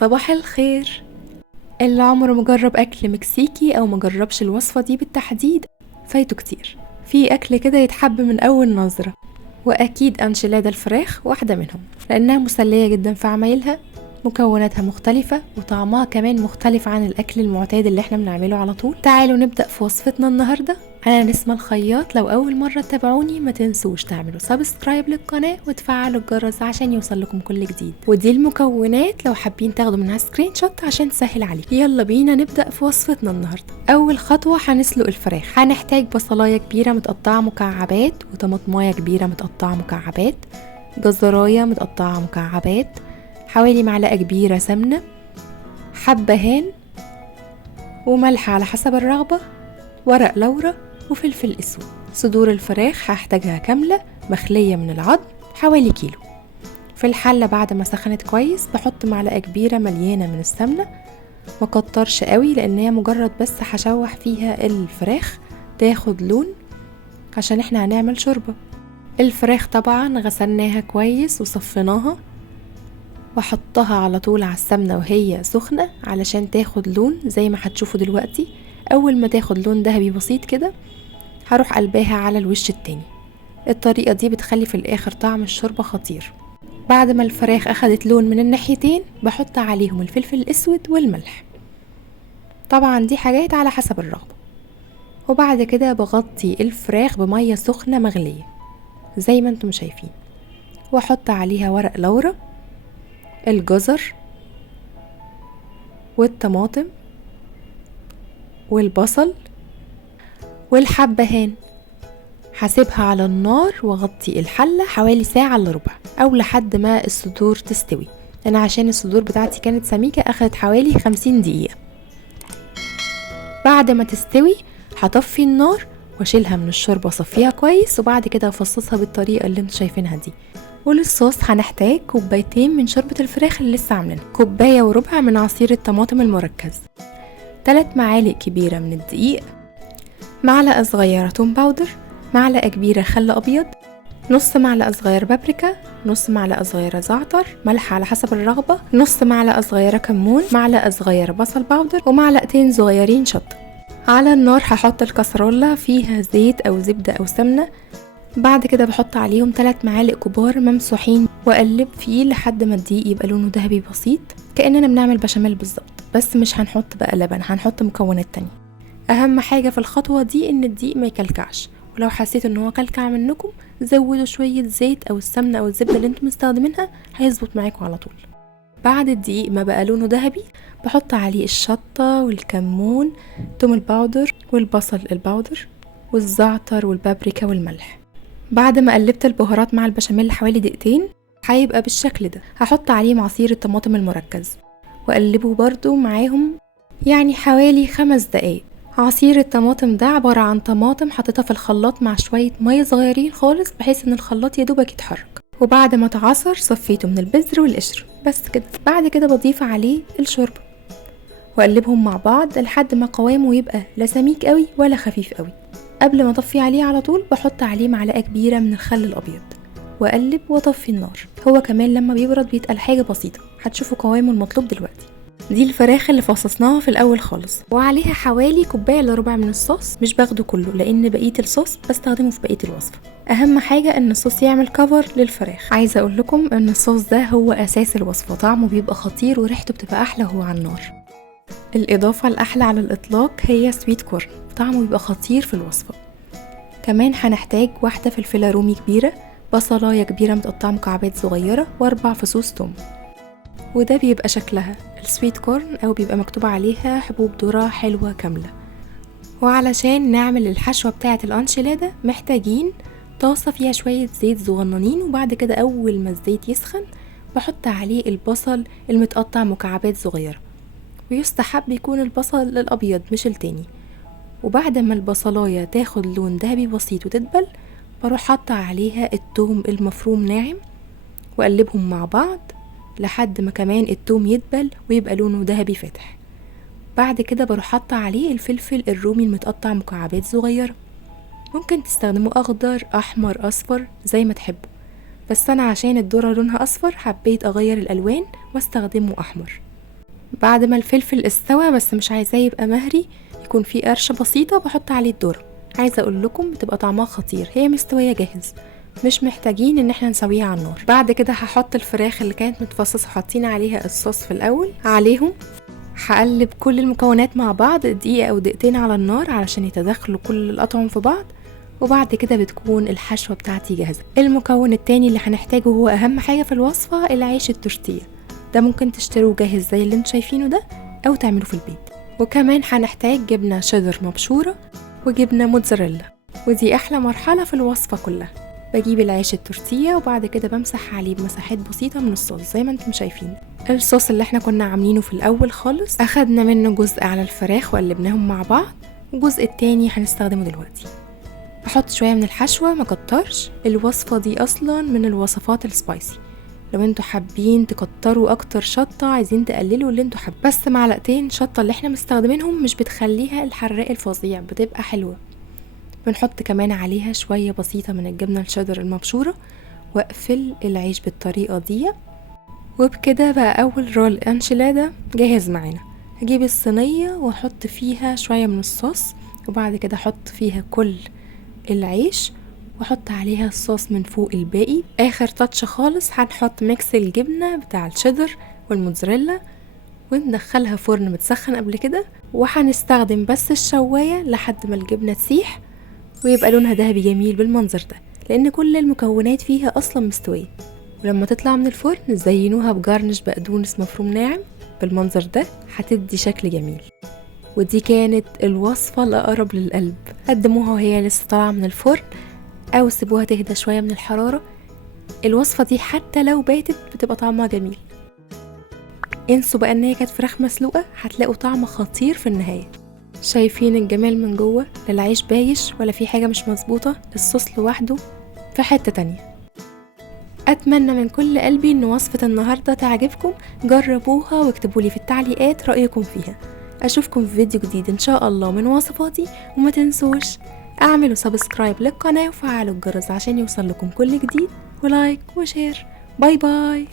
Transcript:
صباح الخير. اللي عمره مجرب اكل مكسيكي او مجربش الوصفة دي بالتحديد فايته كتير. في اكل كده يتحب من اول نظرة، واكيد انشيلادا الفراخ واحدة منهم، لانها مسلية جدا في عمايلها، مكوناتها مختلفة وطعمها كمان مختلف عن الاكل المعتاد اللي احنا بنعمله على طول. تعالوا نبدأ في وصفتنا النهاردة. انا نسمة الخياط. لو اول مرة تتابعوني ما تنسوش تعملوا سبسكرايب للقناة وتفعلوا الجرس عشان يوصل لكم كل جديد. ودي المكونات لو حابين تاخدوا منها سكرين شوت عشان تسهل عليكم. يلا بينا نبدأ في وصفتنا النهاردة. اول خطوة هنسلق الفراخ. هنحتاج بصلاية كبيرة متقطعة مكعبات، وطماطماية كبيرة متقطعة مكعبات، جزراية متقطعة مكعبات، حوالي معلقة كبيرة سمنة، حبهان، وملح على حسب الرغبة، ورق لورا، وفلفل اسود. صدور الفراخ هحتاجها كاملة مخلية من العظم حوالي كيلو. في الحلة بعد ما سخنت كويس بحط معلقة كبيرة مليانة من السمنة، مكترش قوي لان هي مجرد بس هشوح فيها الفراخ تاخد لون عشان احنا هنعمل شوربة. الفراخ طبعا غسلناها كويس وصفناها، واحطها على طول على السمنة وهي سخنة علشان تاخد لون زي ما هتشوفوا دلوقتي. اول ما تاخد لون ذهبي بسيط كده هروح قلباها على الوش التاني. الطريقة دي بتخلي في الاخر طعم الشوربة خطير. بعد ما الفراخ اخدت لون من الناحيتين بحط عليهم الفلفل الاسود والملح، طبعا دي حاجات على حسب الرغبة. وبعد كده بغطي الفراخ بمية سخنة مغلية زي ما انتم شايفين، واحط عليها ورق لورا، الجزر، والطماطم، والبصل، والحبهان. هسيبها على النار واغطي الحلة حوالي ساعة الا ربع او لحد ما الصدور تستوي. انا عشان الصدور بتاعتي كانت سميكة اخدت حوالي 50 دقيقة. بعد ما تستوي هطفي النار واشيلها من الشوربة واصفيها كويس، وبعد كده افصصها بالطريقة اللي انتوا شايفينها دي. وللصوص هنحتاج كوبايتين من شوربة الفراخ اللي لسه عاملينها، كوباية وربع من عصير الطماطم المركز، 3 معالق كبيرة من الدقيق، معلقة صغيرة توم باودر، معلقة كبيرة خل أبيض، نص معلقة صغيرة بابريكا، نص معلقة صغيرة زعتر، ملح على حسب الرغبة، نص معلقة صغيرة كمون، معلقة صغيرة بصل باودر، ومعلقتين صغيرين شطة. على النار هحط الكسرولة فيها زيت أو زبدة أو سمنة. بعد كده بحط عليهم 3 معالق كبار ممسوحين واقلب فيه لحد ما الدقيق يبقى لونه ذهبي بسيط، كأننا بنعمل بشاميل بالظبط، بس مش هنحط بقى لبن، هنحط مكونات تانية. اهم حاجة في الخطوة دي ان الدقيق ما يكلكعش، ولو حسيت ان هو كلكع منكم زودوا شوية زيت او السمنة او الزبدة اللي انتم مستخدمينها هيظبط معاكم على طول. بعد الدقيق ما بقى لونه ذهبي بحط عليه الشطة والكمون، توم الباودر والبصل الباودر والزعتر والبابريكا والملح. بعد ما قلبت البهارات مع البشاميل حوالي دقيقتين هيبقى بالشكل ده. هحط عليه عصير الطماطم المركز وقلبه برضو معاهم يعني حوالي 5 دقايق. عصير الطماطم ده عبارة عن طماطم حطيتها في الخلاط مع شوية مية صغيرين خالص بحيث ان الخلاط يدوبك يتحرك، وبعد ما اتعصر صفيته من البذر والقشر بس كده. بعد كده بضيف عليه الشوربة واقلبهم مع بعض لحد ما قوامه يبقى لا سميك قوي ولا خفيف قوي. قبل ما اطفي عليه على طول بحط عليه معلقة كبيرة من الخل الابيض واقلب واطفي النار. هو كمان لما بيبرد بيتقل حاجة بسيطة، هتشوفوا قوامه المطلوب دلوقتي. دي الفراخ اللي فصصناها في الاول خالص، وعليها حوالي كوباية الا ربع من الصوص. مش باخده كله لان بقية الصوص بستخدمه في بقية الوصفة. اهم حاجة ان الصوص يعمل كفر للفراخ. عايزة اقول لكم ان الصوص ده هو اساس الوصفة، طعمه بيبقى خطير وريحته بتبقى احلى وهو على النار. الاضافة الاحلى على الاطلاق هي سويت كورن، طعمه بيبقى خطير في الوصفة. كمان هنحتاج واحدة فلفلة رومي كبيرة، بصلاية كبيرة متقطعة مكعبات صغيرة، و4 فصوص توم. وده بيبقى شكلها السويت كورن او بيبقى مكتوب عليها حبوب ذرة حلوة كاملة. وعلشان نعمل الحشوة بتاعة الانشيلادا محتاجين طاسة فيها شوية زيت صغننين، وبعد كده اول ما الزيت يسخن بحط عليه البصل المتقطع مكعبات صغيرة، ويستحب يكون البصل الابيض مش التاني. وبعد ما البصلاية تاخد لون ذهبي بسيط وتدبل بروح حاطة عليها التوم المفروم ناعم واقلبهم مع بعض لحد ما كمان التوم يدبل ويبقى لونه ذهبي فاتح. بعد كده بروح حاطة عليه الفلفل الرومي المتقطع مكعبات صغيرة. ممكن تستخدموا اخضر احمر اصفر زي ما تحبوا، بس انا عشان الذرة لونها اصفر حبيت اغير الالوان واستخدمه احمر. بعد ما الفلفل استوى بس مش عايزاه يبقى مهري، يكون فيه قرشة بسيطة، بحط عليه الذرة. عايزة اقول لكم بتبقى طعمها خطير، هي مستوية جاهز، مش محتاجين ان احنا نسويها على النار. بعد كده هحط الفراخ اللي كانت متفصصة حاطين عليها الصوص في الاول عليهم. هقلب كل المكونات مع بعض دقيقة او دقيقتين على النار علشان يتداخلوا كل الاطعم في بعض، وبعد كده بتكون الحشوة بتاعتي جاهزة. المكون التاني اللي هنحتاجه هو اهم حاجة في الوصفة، العيش التورتيه. ده ممكن تشتروه جاهز زي اللي انتوا شايفينه ده او تعملوه في البيت. وكمان هنحتاج جبنة شيدر مبشورة وجبنة موتزاريلا، ودي احلى مرحلة في الوصفة كلها. بجيب العيش التورتيه وبعد كده بمسح عليه بمساحات بسيطة من الصوص زي ما انتم شايفين. الصوص اللي احنا كنا عاملينه في الاول خالص اخدنا منه جزء على الفراخ وقلبناهم مع بعض، والجزء التاني هنستخدمه دلوقتي. احط شوية من الحشوة، ما كترش. الوصفة دي اصلا من الوصفات السبايسي، لو انتوا حابين تكتروا اكتر شطة، عايزين تقللوا اللي انتوا حابين، بس معلقتين شطة اللي احنا مستخدمينهم مش بتخليها الحراق الفظيع، بتبقى حلوة. بنحط كمان عليها شوية بسيطة من الجبنة الشيدر المبشورة، واقفل العيش بالطريقة دي. وبكده بقى اول رول انشيلادا جاهز معانا. هجيب الصينية واحط فيها شوية من الصوص، وبعد كده احط فيها كل العيش واحط عليها الصوص من فوق الباقي. اخر تاتش خالص هنحط ميكس الجبنة بتاع الشيدر والموتزاريلا، وندخلها فرن متسخن قبل كده، وهنستخدم بس الشواية لحد ما الجبنة تسيح ويبقى لونها ذهبي جميل بالمنظر ده، لان كل المكونات فيها اصلا مستوية. ولما تطلع من الفرن زينوها بجارنش بقدونس مفروم ناعم بالمنظر ده، هتدي شكل جميل. ودي كانت الوصفة الأقرب للقلب. قدموها وهي لسه طالعة من الفرن أو سيبوها تهدى شوية من الحرارة. الوصفة دي حتى لو باتت بتبقى طعمها جميل. انسوا بقى ان هي كانت فراخ مسلوقة، هتلاقوا طعم خطير في النهاية. شايفين الجمال من جوه؟ لا العيش بايش ولا في حاجة مش مظبوطة، الصوص لوحده في حتة تانية. اتمنى من كل قلبي ان وصفة النهاردة تعجبكم، جربوها واكتبوا لي في التعليقات رأيكم فيها. اشوفكم في فيديو جديد ان شاء الله من وصفاتي، وما تنسوش اعملوا سبسكرايب للقناة وفعلوا الجرس عشان يوصل لكم كل جديد، ولايك وشير. باي باي.